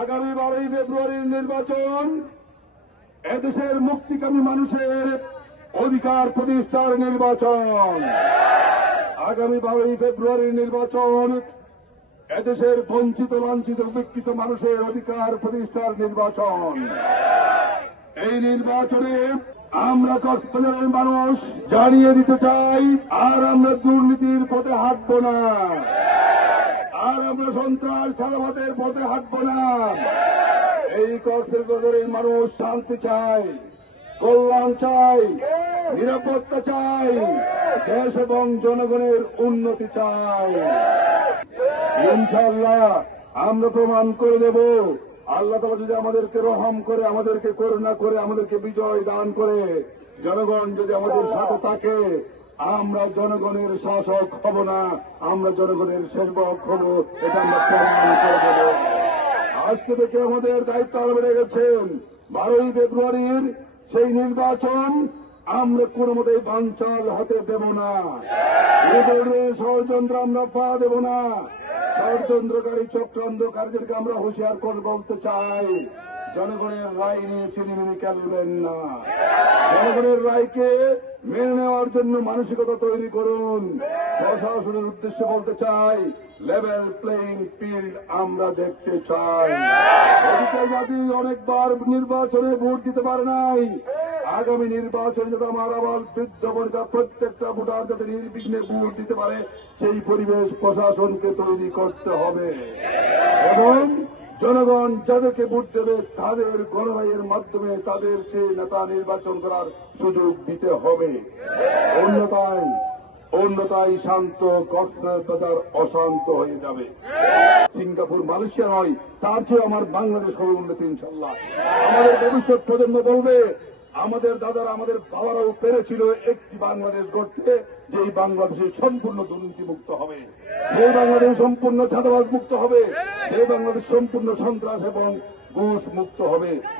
আগামী 12ই ফেব্রুয়ারির নির্বাচন এদেশের মুক্তিকামী মানুষের অধিকার প্রতিষ্ঠার নির্বাচন। আগামী 12ই ফেব্রুয়ারির নির্বাচন এদেশের বঞ্চিত লাঞ্ছিত উপেক্ষিত মানুষের অধিকার প্রতিষ্ঠার নির্বাচন। এই নির্বাচনে আমরা কক্সবাজারের মানুষ জানিয়ে দিতে চাই, আর আমরা দুর্নীতির পথে হাঁটব না, আর আমরা সন্ত্রাস চাঁদাবাদের পথে হাঁটব না। এই কক্সবাজারের মানুষ শান্তি চাই, কল্যাণ চাই, নিরাপত্তা চাই, দেশ এবং জনগণের উন্নতি চাই। ইনশাআল্লাহ আমরা প্রমাণ করে দেব, আল্লাহ তাআলা যদি আমাদেরকে রহম করে, আমাদেরকে করুণা করে, আমাদেরকে বিজয় দান করে, জনগণ যদি আমাদের সাথে থাকে, আমরা জনগণের শাসক হব না, আমরা জনগণের সেবক হব। এটা আমরা প্রমাণ করে দেব। আজকে থেকে আমাদের দায়িত্ব আরো বেড়ে গেছেন। 12ই ফেব্রুয়ারির সেই নির্বাচন আমরা কোন মতেই বানচাল হতে দেব না। ষড়যন্ত্র আমরা পা দেব না। ষড়যন্ত্রকারী চক্রান্তকারীদেরকে আমরা হুঁশিয়ার করে বলতে চাই, জনগণের রায় নিয়ে ছিনিমিনি খেলবেন না। জনগণের রায়কে মেনে নেওয়ার জন্য মানসিকতা তৈরি করুন। প্রশাসনের উদ্দেশ্যে বলতে চাই, লেভেল প্লেইং ফিল্ড আমরা দেখতে চাই। জাতি অনেকবার নির্বাচনে ভোট দিতে পারে নাই। আগামী নির্বাচনে যাতে আমার আবার বৃদ্ধ বনিতা প্রত্যেকটা ভোটার যাতে নির্বিঘ্নে ভোট দিতে পারে, সেই পরিবেশ প্রশাসনকে তৈরি করতে হবে এবং জনগণ যাদেরকে ভোট দেবে তাদের গণরায়ের মাধ্যমে তাদের চেয়ে নেতা নির্বাচন করার সুযোগ দিতে হবে। অন্যথায় শান্ত কক্সবাজার অশান্ত হয়ে যাবে। সিঙ্গাপুর মালয়েশিয়া নয়, তার চেয়ে আমার বাংলাদেশ হবে উন্নতি ইনশাল্লাহ। আমাদের ভবিষ্যৎ প্রজন্ম বলবে, আমাদের দাদারা আমাদের বাবারাও পেরেছিল একটি বাংলাদেশ গড়তে, যেই বাংলাদেশে সম্পূর্ণ দুর্নীতি মুক্ত হবে, যে বাংলাদেশ সম্পূর্ণ ছাত্রাবাস মুক্ত হবে, যে বাংলাদেশ সম্পূর্ণ সন্ত্রাস এবং ঘুষ মুক্ত হবে।